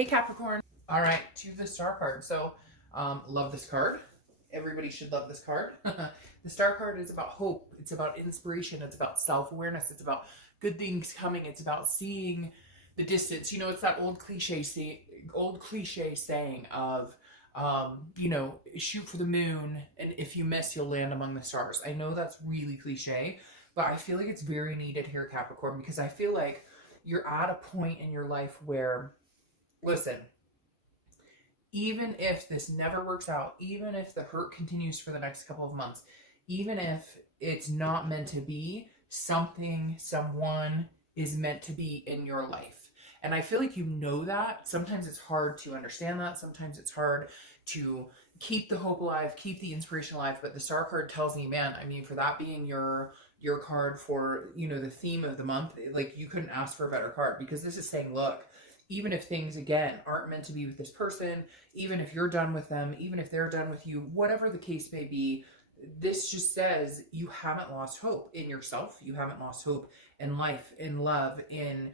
Hey Capricorn. All right, to the Star card. So, love this card. Everybody should love this card. The Star card is about hope. It's about inspiration. It's about self-awareness. It's about good things coming. It's about seeing the distance. You know, it's that old cliche saying of, shoot for the moon, and if you miss, you'll land among the stars. I know that's really cliche, but I feel like it's very needed here, Capricorn, because I feel like you're at a point in your life where, listen, even if this never works out, even if the hurt continues for the next couple of months, even if it's not meant to be, someone is meant to be in your life. And I feel like you know that. Sometimes it's hard to understand that. Sometimes it's hard to keep the hope alive, keep the inspiration alive. But the Star card tells me, man, I mean, for that being your card for, the theme of the month, like, you couldn't ask for a better card, because this is saying, look, even if things, again, aren't meant to be with this person, even if you're done with them, even if they're done with you, whatever the case may be, this just says you haven't lost hope in yourself. You haven't lost hope in life, in love, in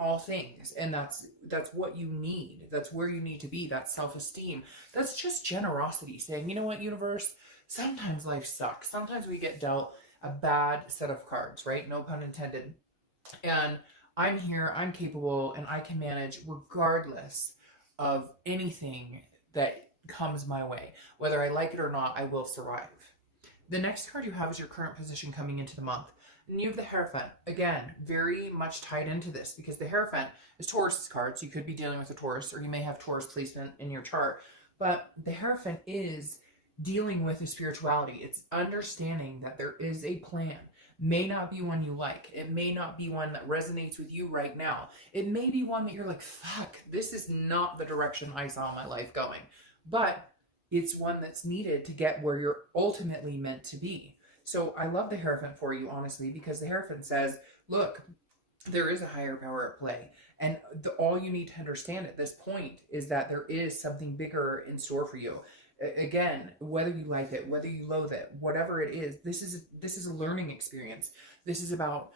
all things. And that's what you need. That's where you need to be. That's self-esteem. That's just generosity, saying, you know what, universe, sometimes life sucks. Sometimes we get dealt a bad set of cards, right? No pun intended. And I'm here, I'm capable, and I can manage regardless of anything that comes my way. Whether I like it or not, I will survive. The next card you have is your current position coming into the month. And you have the Hierophant. Again, very much tied into this, because the Hierophant is Taurus's card, so you could be dealing with a Taurus, or you may have Taurus placement in your chart. But the Hierophant is dealing with the spirituality. It's understanding that there is a plan. May not be one you like. It may not be one that resonates with you right now. It may be one that you're like, fuck, this is not the direction I saw my life going. But it's one that's needed to get where you're ultimately meant to be. So I love the Hierophant for you, honestly, because the Hierophant says, look, there is a higher power at play. And all you need to understand at this point is that there is something bigger in store for you. Again, whether you like it, whether you loathe it, whatever it is, this is a learning experience. This is about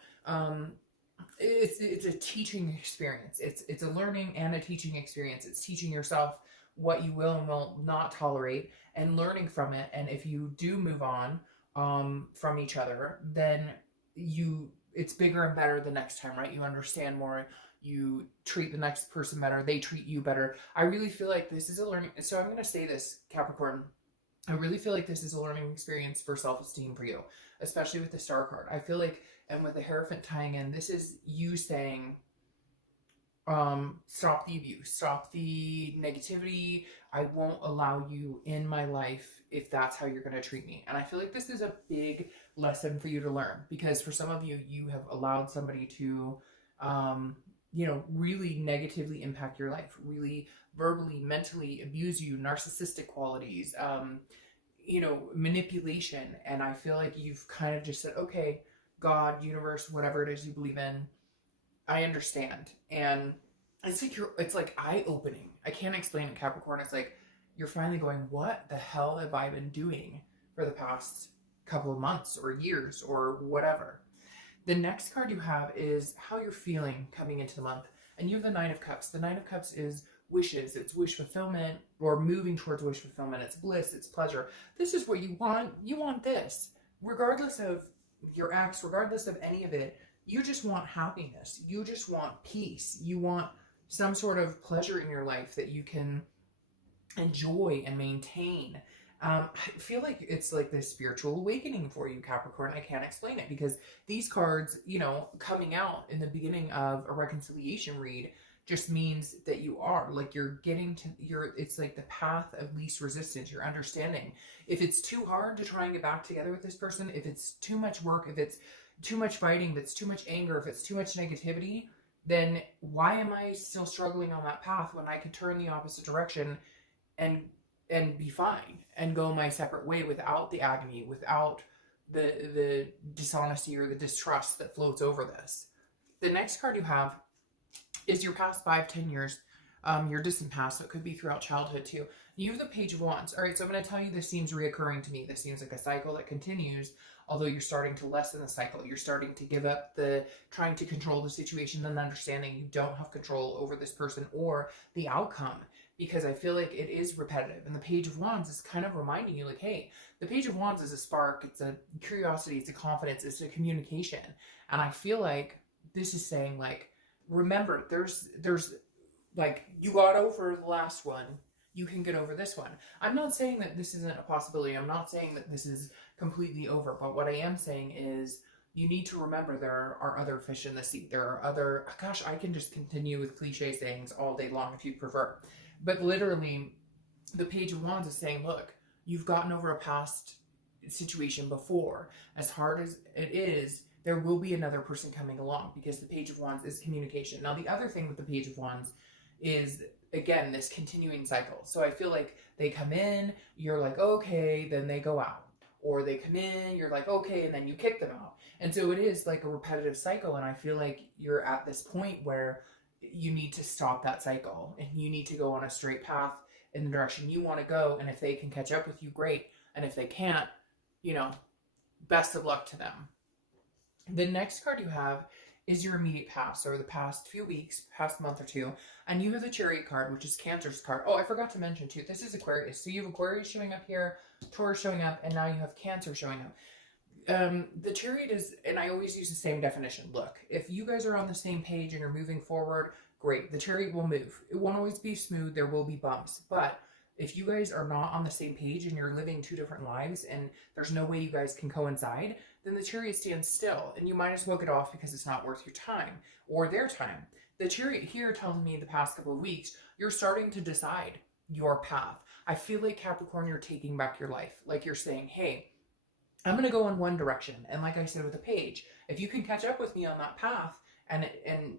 it's a teaching experience. It's a learning and a teaching experience. It's teaching yourself what you will and will not tolerate, and learning from it. And if you do move on from each other, then it's bigger and better the next time, right? You understand more. You treat the next person better. They treat you better. I really feel like this is a learning. So I'm going to say this, Capricorn. I really feel like this is a learning experience for self-esteem for you, especially with the Star card. I feel like, and with the Hierophant tying in, this is you saying, stop the abuse, stop the negativity. I won't allow you in my life if that's how you're going to treat me. And I feel like this is a big lesson for you to learn, because for some of you, you have allowed somebody to, really negatively impact your life, really verbally, mentally abuse you, narcissistic qualities, manipulation. And I feel like you've kind of just said, okay, God, universe, whatever it is you believe in, I understand. And it's like eye-opening. I can't explain it, Capricorn. It's like you're finally going, what the hell have I been doing for the past couple of months or years or whatever? The next card you have is how you're feeling coming into the month. And you have the Nine of Cups. The Nine of Cups is wishes. It's wish fulfillment, or moving towards wish fulfillment. It's bliss. It's pleasure. This is what you want. You want this. Regardless of your ex, regardless of any of it, you just want happiness. You just want peace. You want some sort of pleasure in your life that you can enjoy and maintain. I feel like it's like this spiritual awakening for you, Capricorn. I can't explain it, because these cards, coming out in the beginning of a reconciliation read just means that you are like, you're getting to it's like the path of least resistance. You're understanding if it's too hard to try and get back together with this person, if it's too much work, if it's too much fighting, if it's too much anger, if it's too much negativity, then why am I still struggling on that path when I could turn the opposite direction and be fine and go my separate way without the agony, without the dishonesty or the distrust that floats over this? The next card you have is your past 5-10 years your distant past. So it could be throughout childhood too. You have the Page of Wands. All right, so I'm going to tell you this seems reoccurring to me. This seems like a cycle that continues, although you're starting to lessen the cycle. You're starting to give up the trying to control the situation and understanding you don't have control over this person or the outcome, because I feel like it is repetitive. And the Page of Wands is kind of reminding you like, hey, the Page of Wands is a spark. It's a curiosity. It's a confidence. It's a communication. And I feel like this is saying like, remember, there's like, you got over the last one, you can get over this one. I'm not saying that this isn't a possibility. I'm not saying that this is completely over. But what I am saying is you need to remember there are other fish in the sea. There are other, gosh, I can just continue with cliche sayings all day long if you prefer. But literally, the Page of Wands is saying, look, you've gotten over a past situation before. As hard as it is, there will be another person coming along, because the Page of Wands is communication. Now, the other thing with the Page of Wands is, again, this continuing cycle. So I feel like they come in, you're like, okay, then they go out. Or they come in, you're like, okay, and then you kick them out. And so it is like a repetitive cycle. And I feel like you're at this point where you need to stop that cycle and you need to go on a straight path in the direction you want to go. And if they can catch up with you, great. And if they can't, you know, best of luck to them. The next card you have is your immediate past, or the past few weeks, past month or two. And you have the Chariot card, which is Cancer's card. Oh, I forgot to mention too, this is Aquarius. So you have Aquarius showing up here, Taurus showing up, and now you have Cancer showing up. The Chariot is, and I always use the same definition. Look, if you guys are on the same page and you're moving forward, great. The Chariot will move. It won't always be smooth. There will be bumps. But if you guys are not on the same page and you're living two different lives and there's no way you guys can coincide, then the Chariot stands still and you might as well get off because it's not worth your time or their time. The Chariot here tells me the past couple of weeks, you're starting to decide your path. I feel like, Capricorn, you're taking back your life. Like you're saying, hey, I'm going to go in one direction. And like I said with the Page, if you can catch up with me on that path, and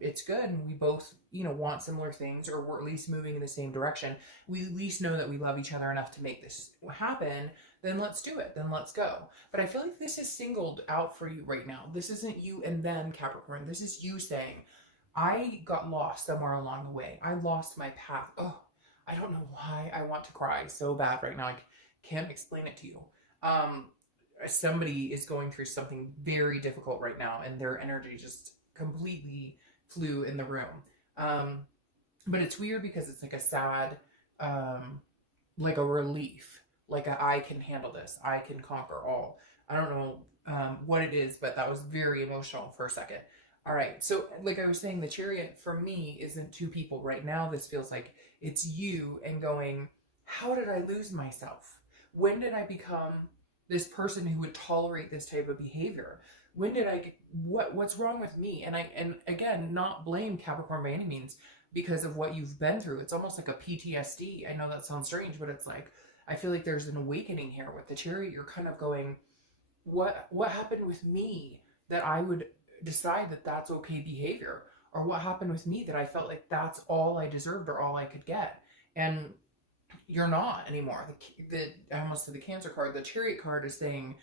it's good, and we both, you know, want similar things, or we're at least moving in the same direction, we at least know that we love each other enough to make this happen, then let's do it. Then let's go. But I feel like this is singled out for you right now. This isn't you and them, Capricorn. This is you saying, I got lost somewhere along the way. I lost my path. Oh, I don't know why I want to cry so bad right now. I can't explain it to you. Somebody is going through something very difficult right now, and their energy just completely flew in the room. But it's weird because it's like a sad, like a relief, like I can handle this. I can conquer all. I don't know what it is, but that was very emotional for a second. All right. So like I was saying, the Chariot for me isn't two people right now. This feels like it's you and going, how did I lose myself? When did I become this person who would tolerate this type of behavior? When did I get, what's wrong with me? And again, not blame Capricorn by any means because of what you've been through. It's almost like a PTSD. I know that sounds strange, but it's like, I feel like there's an awakening here with the Chariot. You're kind of going, what happened with me that I would decide that that's okay behavior? Or what happened with me that I felt like that's all I deserved or all I could get? And you're not anymore. I almost said the Cancer card. The Chariot card is saying,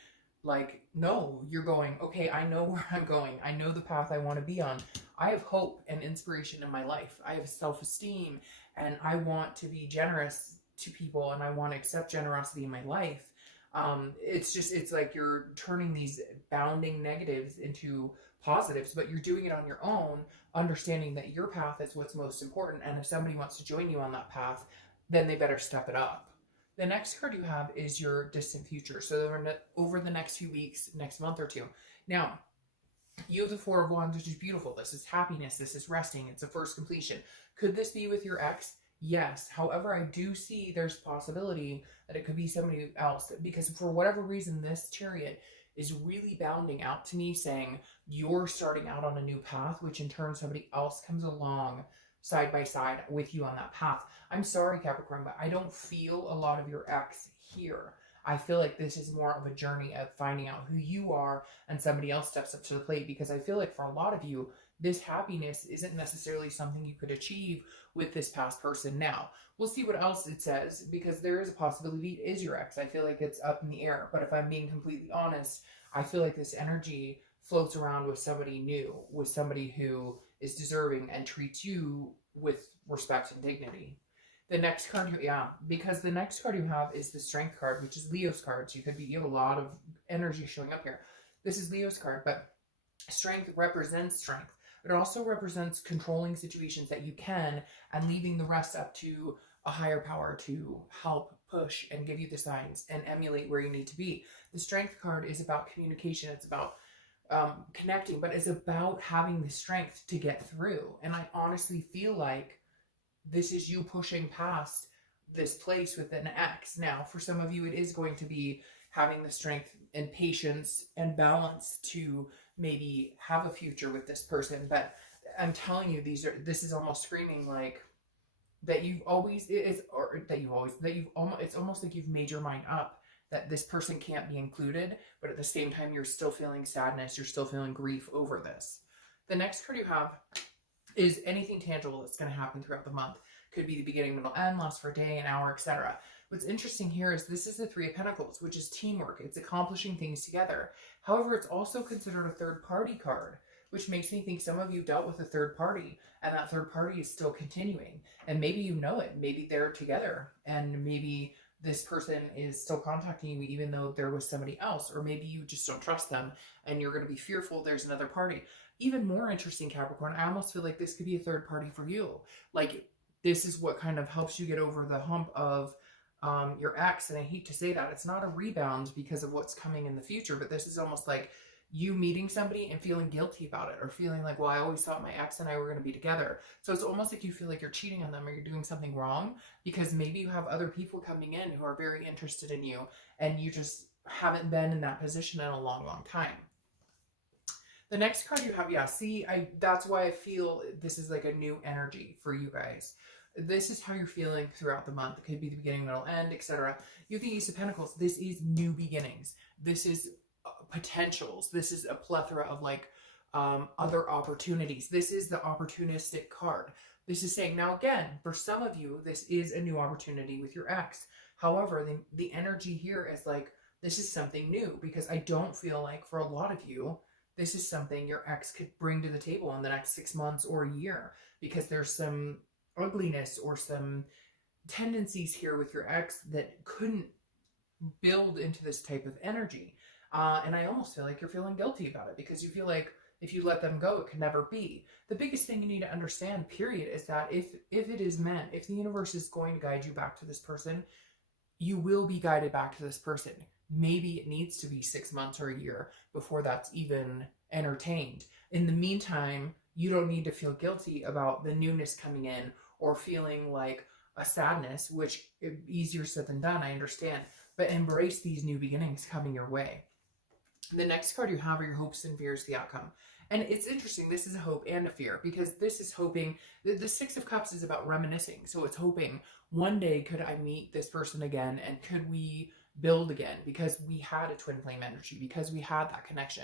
like, no, you're going, okay, I know where I'm going. I know the path I want to be on. I have hope and inspiration in my life. I have self-esteem, and I want to be generous to people, and I want to accept generosity in my life. It's like you're turning these bounding negatives into positives, but you're doing it on your own, understanding that your path is what's most important. And if somebody wants to join you on that path, then they better step it up. The next card you have is your distant future. So over the next few weeks, next month or two. Now, you have the Four of Wands, which is beautiful. This is happiness. This is resting. It's a first completion. Could this be with your ex? Yes. However, I do see there's a possibility that it could be somebody else, because for whatever reason, this Chariot is really bounding out to me saying you're starting out on a new path, which in turn somebody else comes along side by side with you on that path. I'm sorry, Capricorn, but I don't feel a lot of your ex here. I feel like this is more of a journey of finding out who you are, and somebody else steps up to the plate, because I feel like for a lot of you, this happiness isn't necessarily something you could achieve with this past person. Now, we'll see what else it says, because there is a possibility it is your ex. I feel like it's up in the air, but if I'm being completely honest, I feel like this energy floats around with somebody new, with somebody who is deserving and treats you with respect and dignity. The next card, because the next card you have is the Strength card, which is Leo's card. So you have a lot of energy showing up here. This is Leo's card, but Strength represents strength. It also represents controlling situations that you can and leaving the rest up to a higher power to help push and give you the signs and emulate where you need to be. The Strength card is about communication. It's about connecting, but it's about having the strength to get through. And I honestly feel like this is you pushing past this place with an X. Now, for some of you, it is going to be having the strength and patience and balance to maybe have a future with this person. But I'm telling you, this is almost screaming like that it's almost like you've made your mind up that this person can't be included, but at the same time, you're still feeling sadness. You're still feeling grief over this. The next card you have is anything tangible that's going to happen throughout the month. Could be the beginning, middle, end, last for a day, an hour, etc. What's interesting here is this is the Three of Pentacles, which is teamwork. It's accomplishing things together. However, it's also considered a third party card, which makes me think some of you dealt with a third party, and that third party is still continuing. And maybe you know it. Maybe they're together, and maybe this person is still contacting you even though there was somebody else, or maybe you just don't trust them and you're going to be fearful there's another party. Even more interesting, Capricorn, I almost feel like this could be a third party for you. Like, this is what kind of helps you get over the hump of your ex. And I hate to say that. It's not a rebound because of what's coming in the future, but this is almost like you meeting somebody and feeling guilty about it, or feeling like, well, I always thought my ex and I were going to be together. So it's almost like you feel like you're cheating on them or you're doing something wrong because maybe you have other people coming in who are very interested in you and you just haven't been in that position in a long, long time. The next card you have, that's why I feel this is like a new energy for you guys. This is how you're feeling throughout the month. It could be the beginning, middle, end, etc. You have the Ace of Pentacles. This is new beginnings. This is potentials. This is a plethora of like other opportunities. This is the opportunistic card. This is saying, now again, for some of you, this is a new opportunity with your ex. However, the energy here is like, this is something new, because I don't feel like for a lot of you, this is something your ex could bring to the table in the next 6 months or a year, because there's some ugliness or some tendencies here with your ex that couldn't build into this type of energy. And I almost feel like you're feeling guilty about it because you feel like if you let them go, it can never be. The biggest thing you need to understand, period, is that if it is meant, if the universe is going to guide you back to this person, you will be guided back to this person. Maybe it needs to be 6 months or a year before that's even entertained. In the meantime, you don't need to feel guilty about the newness coming in or feeling like a sadness, which is easier said than done, I understand. But embrace these new beginnings coming your way. The next card you have are your hopes and fears, the outcome. And it's interesting, this is a hope and a fear, because this is hoping, the Six of Cups is about reminiscing. So it's hoping, one day could I meet this person again, and could we build again, because we had a twin flame energy, because we had that connection.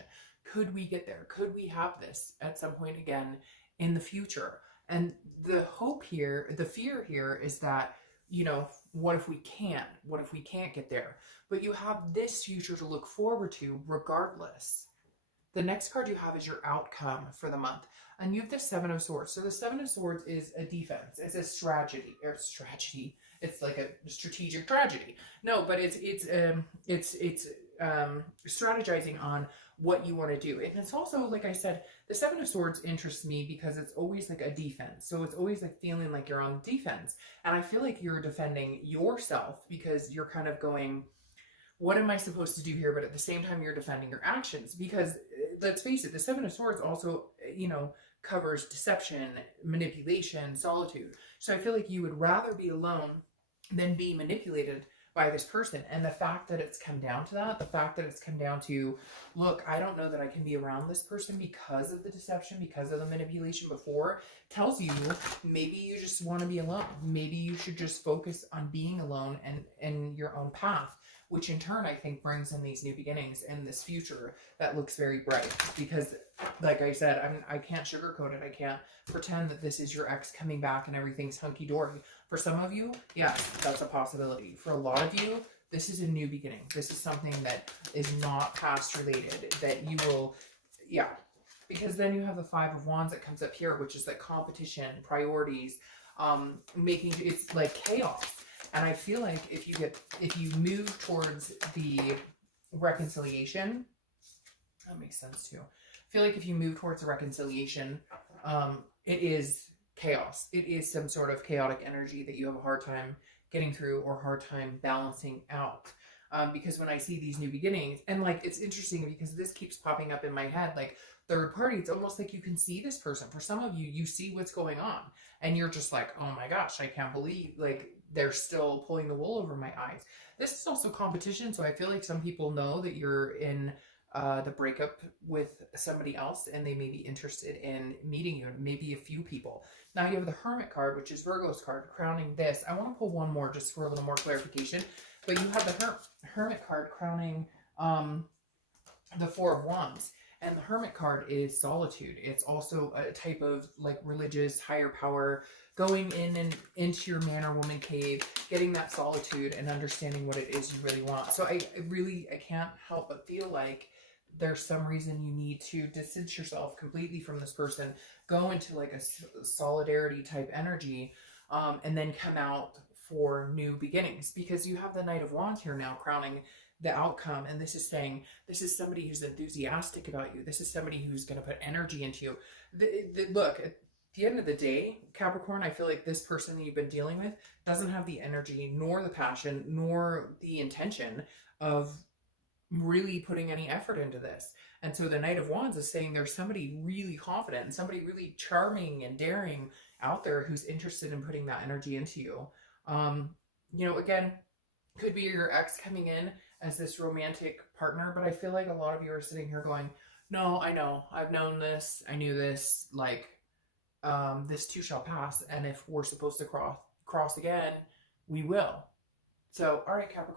Could we get there? Could we have this at some point again in the future? And the hope here, the fear here is that, you know, what if we can't? What if we can't get there? But you have this future to look forward to regardless. The next card you have is your outcome for the month. And you have the Seven of Swords. So the Seven of Swords is a defense. It's a strategy. It's like a strategic tragedy. No, but it's strategizing on what you want to do. And it's also, like I said, the Seven of Swords interests me because it's always like a defense. So it's always like feeling like you're on defense. And I feel like you're defending yourself because you're kind of going, what am I supposed to do here? But at the same time, you're defending your actions, because let's face it, the Seven of Swords also, you know, covers deception, manipulation, solitude. So I feel like you would rather be alone than be manipulated by this person. And the fact that it's come down to that, the fact that it's come down to, look, I don't know that I can be around this person because of the deception, because of the manipulation before, tells you maybe you just want to be alone. Maybe you should just focus on being alone and in your own path, which in turn I think brings in these new beginnings and this future that looks very bright. Because like I said, I can't sugarcoat it. I can't pretend that this is your ex coming back and everything's hunky-dory. For some of you, yes, that's a possibility. For a lot of you, this is a new beginning. This is something that is not past related, that you will, because then you have the Five of Wands that comes up here, which is like competition, priorities, making, it's like chaos. And I feel like if you move towards the reconciliation, that makes sense too. I feel like if you move towards the reconciliation, it is chaos. It is some sort of chaotic energy that you have a hard time getting through or hard time balancing out. Because when I see these new beginnings, and like, it's interesting because this keeps popping up in my head, like third party, it's almost like you can see this person. For some of you, you see what's going on and you're just like, oh my gosh, I can't believe like they're still pulling the wool over my eyes. This is also competition. So I feel like some people know that you're in the breakup with somebody else and they may be interested in meeting you, maybe a few people. Now you have the Hermit card, which is Virgo's card, crowning this. I want to pull one more just for a little more clarification, but you have the Hermit card crowning the Four of Wands. And the Hermit card is solitude. It's also a type of like religious higher power, going in and into your man or woman cave, getting that solitude and understanding what it is you really want. So I can't help but feel like there's some reason you need to distance yourself completely from this person, go into like a solidarity type energy, and then come out for new beginnings, because you have the Knight of Wands here now crowning the outcome. And this is saying, this is somebody who's enthusiastic about you. This is somebody who's going to put energy into you. Look, at the end of the day, Capricorn, I feel like this person that you've been dealing with doesn't have the energy, nor the passion, nor the intention of really putting any effort into this. And so the Knight of Wands is saying there's somebody really confident and somebody really charming and daring out there who's interested in putting that energy into you. You know, again, could be your ex coming in as this romantic partner, but I feel like a lot of you are sitting here going, no, I know, I've known this, I knew this, like, this too shall pass. And if we're supposed to cross again, we will. So, all right, Capricorn.